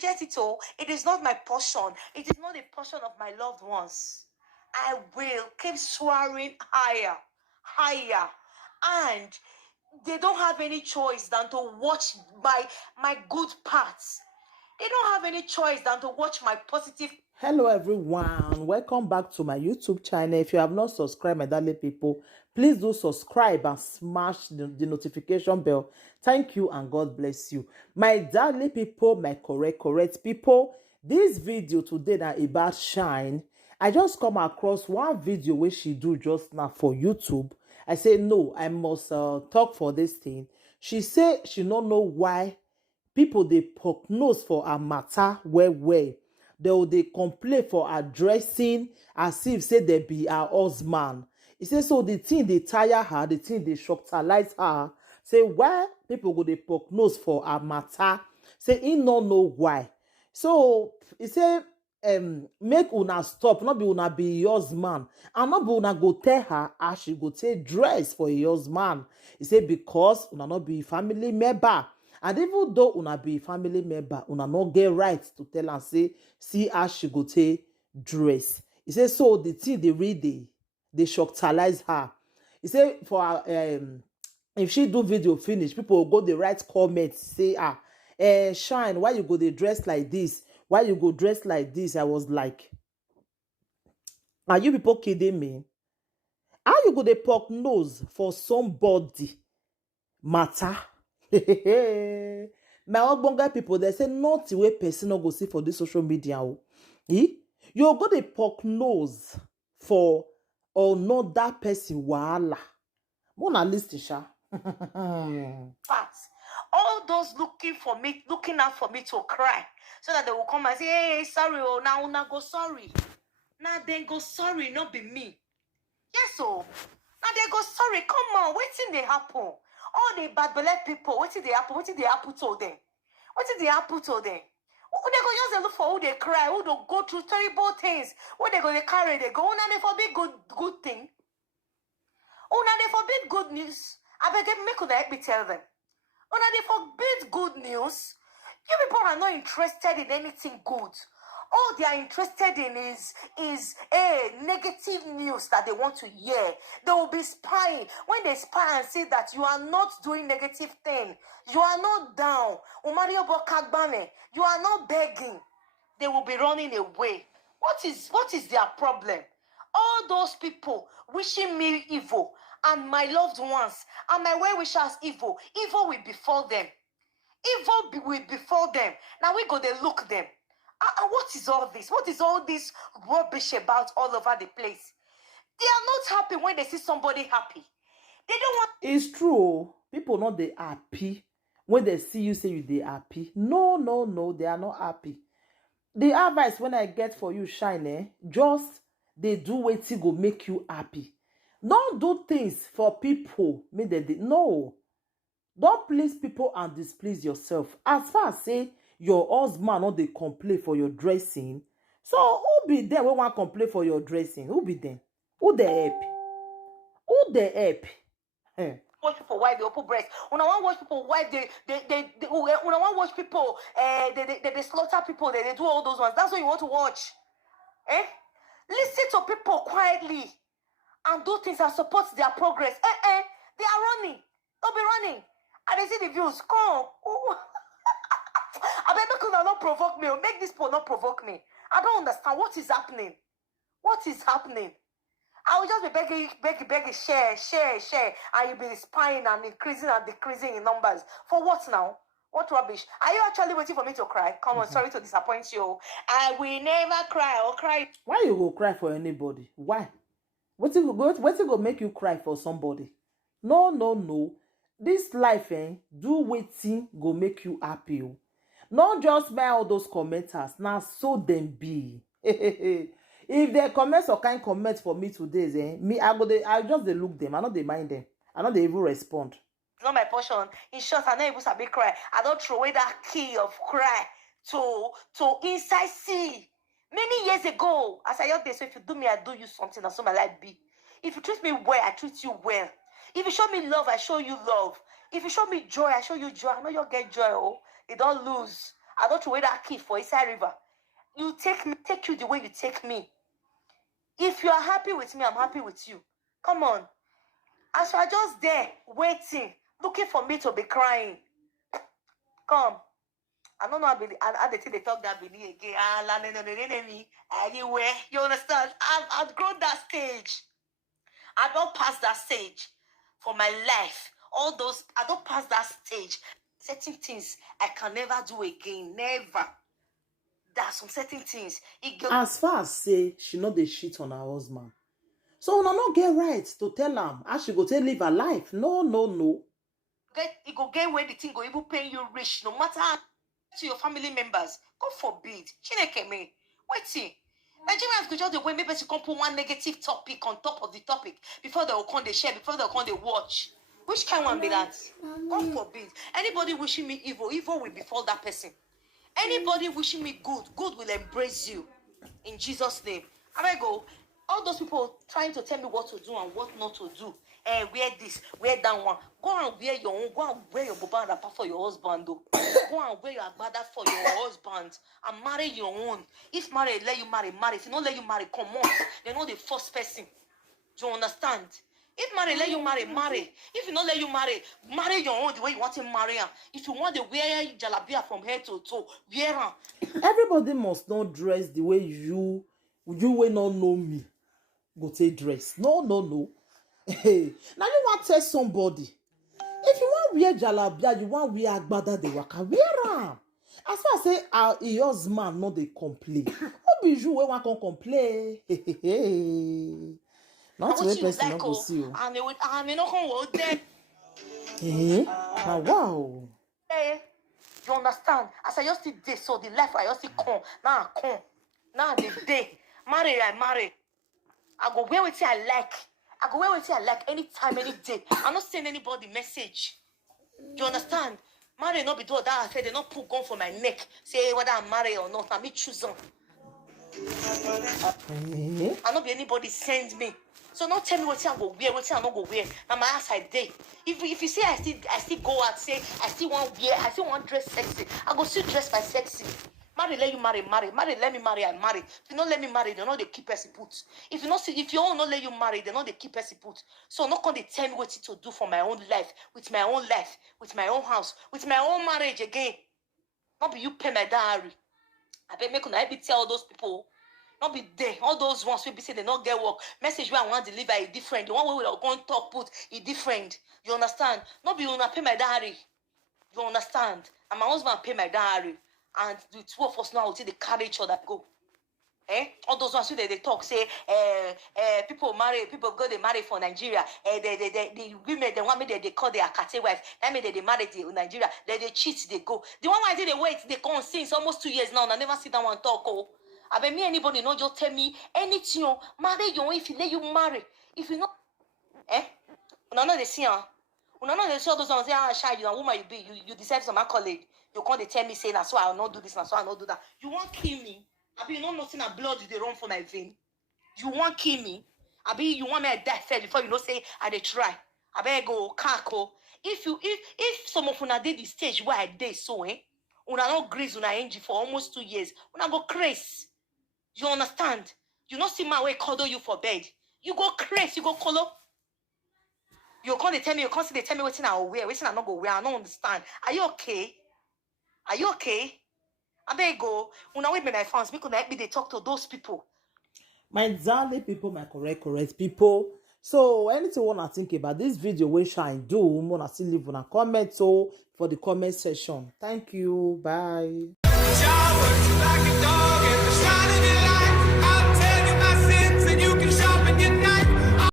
reject it all. It is not my portion. It is not a portion of my loved ones. I will keep soaring higher, higher. And they don't have any choice than to watch my good parts. They don't have any choice than to watch my positive. Hello everyone, welcome back to my YouTube channel. If you have not subscribed, my darling people, please do subscribe and smash the notification bell. Thank you and God bless you. My darling people, my correct people, this video today na about Shine. I just come across one video where she do just now for YouTube. I say no, I must talk for this thing. She say she don't know why people they poke nose for a matter where they complain for her dressing as if say they be her husband. He say so the thing they tire her, the thing they shocktalize her. Say why people go they poke nose for a matter. Say he no know why. So he say make una stop, not be una be husband, and not be una go tell her how she go take dress for a husband. He say because una not be family member. And even though una be family member, una no get right to tell and say, see how she go take dress. He say so the thing they read they shocktalize her. He say for her, if she do video finish, people will go the right comments say Shine, why you go they dress like this? Why you go dress like this? I was like, are you people kidding me? How you go they poke nose for somebody matter? My ogbonge people, they say not the way person no go see for this social media. You go dey poke nose for another person wahala. Mona listen sha. Facts. All those looking out for me to cry, so that they will come and say, hey, sorry, oh, now una go sorry. Now then go sorry, not be me. Yes, oh. Now they go sorry. Come on, waiting they happen. All the bad belly people, waiting they happen to them. Waiting they happen to them. Who they go just look for who they cry, who they go through terrible things, who they go they carry, they go, now they forbid good thing. Oh, now they forbid good news. I beg you, make help me tell them. Oh, now they forbid good news. You people are not interested in anything good. All they are interested in is negative news that they want to hear. They will be spying. When they spy and see that you are not doing negative thing, you are not down, you are not begging, they will be running away. What is their problem? All those people wishing me evil, and my loved ones, and my well-wishers evil will befall them. Evil will befall them. Now we go they look them. What is all this? What is all this rubbish about all over the place? They are not happy when they see somebody happy. They don't want. It's true. People not they happy when they see you say you they happy. No, they are not happy. The advice when I get for you, Shine, just they do wetin go make you happy. Don't do things for people. No. Don't please people and displease yourself. As far as say your husband not they complain for your dressing. So who be there when one complain for your dressing? Who be there? Who they help? Who they help? Watch people wipe the open breast. When I want to watch people wipe when I want to watch people they slaughter people, they do all those ones. That's what you want to watch. Listen to people quietly and do things that support their progress. They are running. They'll be running. And they see the views. Come. I bet make not provoke me. Or make this people not provoke me. I don't understand what is happening. What is happening? I will just be begging, share, and you'll be spying and increasing and decreasing in numbers. For what now? What rubbish? Are you actually waiting for me to cry? Come on, sorry to disappoint you. I will never cry or cry. Why you go cry for anybody? Why? What's it go make you cry for somebody? No. This life, do wetin go make you happy. Not just by all those commenters. Now so them be. If they comment or kind comment for me today, I just they look them. I not they mind them. I not they even respond. It's not my portion. In short, I know even sabi cry. I don't throw away that key of cry to inside sea. Many years ago, as I heard this, so if you do me, I do you something, and so my life be. If you treat me well, I treat you well. If you show me love, I show you love. If you show me joy, I show you joy. I know you'll get joy. Oh, you don't lose. I don't throw away that kid for inside river. You take you the way you take me. If you are happy with me, I'm happy with you. Come on. As you are just there, waiting, looking for me to be crying. Come. I don't know how they talk that Benin again. Anyway, you understand? I've outgrown that stage. I don't pass that stage for my life. All those, I don't pass that stage. Certain things I can never do again. Never. There are some certain things. As far as say she know dey shit on her husband, so una no get right to tell am how she go take live her life. No. It go get where the thing go even pay you rich, no matter to your family members. God forbid. Chineke me. Wait. Nigerians could just the way maybe she come put one negative topic on top of the topic before they will come they share, before they will come they watch. Which kind one be that? God forbid. Anybody wishing me evil will befall that person. Anybody wishing me good will embrace you. In Jesus' name. I go. All those people trying to tell me what to do and what not to do. Wear this, wear that one. Go and wear your own. Go and wear your boba wrapper for your husband. Though. Go and wear your agbada for your husband. And marry your own. If marry, let you marry. If you don't let you marry, come on. They're not the first person. Do you understand? If marry, let you marry. If you don't let you marry your own the way you want to marry her. If you want to wear jalabia from head to toe, wear her. Everybody must not dress the way you will not know me. Go take dress. No. Hey, now you want to tell somebody. If you want wear jalabia, you want wear agbada de waka, wear am. As far as say your husband no dey complain. Who be you wey wan come complain? Not to person like, no go see you. And they no come hold them. Now wow. Hey, you understand? As I just see this, so the life I just see come. Now I come. Now the day. Marry. I go wear what I like. I go wear what I like anytime, any day. I'm not sending anybody message. You understand? Marry not be do that affair. They not put gun for my neck. Say whether I'm married or not. I me choose on. I not be anybody send me. So don't tell me what I go wear, what I not go wear. Now my ass I day. If you say I still go out, say I still want wear, I still want dress sexy. I go still dress my sexy. Marry, let you marry. Marry, let me marry, I marry. If you don't let me marry, they know they keep us put. If you all not let you marry, they know they keep us put. So not gonna tell me what to do for my own life, with my own house, with my own marriage again. Not be you pay my dowry. I bet make una be tell all those people. Not be there. All those ones will be say they not get work. Message where I want to deliver is different. The one where we are going to talk put is different. You understand? Not be una pay my dowry. You understand? And my husband pay my dowry. And the two of us now will see the carry each other go. All those ones they talk say people go they marry for Nigeria. The women they want me they call their Akate wife. That mean they marry in Nigeria. They cheat they go. The one why they wait they come since almost 2 years now. And I never sit down and talk. I bet me anybody no just tell me anything. Marry you if you let you marry. If you know, no they see no they see all those ones say shy you and woman you be you deserve some accolade. You can't tell me say that's why I'll not do this, that's why I'll not do that. You want kill me? I be you know nothing that blood they run for my vein. You want kill me? I be you want me to die first before you know say I dey try. I better go kako. If some of una did the stage where I did so una not grease una engine for almost 2 years, una go crazy. You understand? You not see my way cuddle you for bed. You go crazy, you go color. You can't tell me, you can't see they tell me what I wear, what I not go wear. I don't understand. Are you okay? Are you okay? I beg go. Una wait me my fans because help me they talk to those people. My darling people, my correct people. So anything wanna think about this video, we shall do. Wanna still leave on a comment so for the comment section. Thank you. Bye.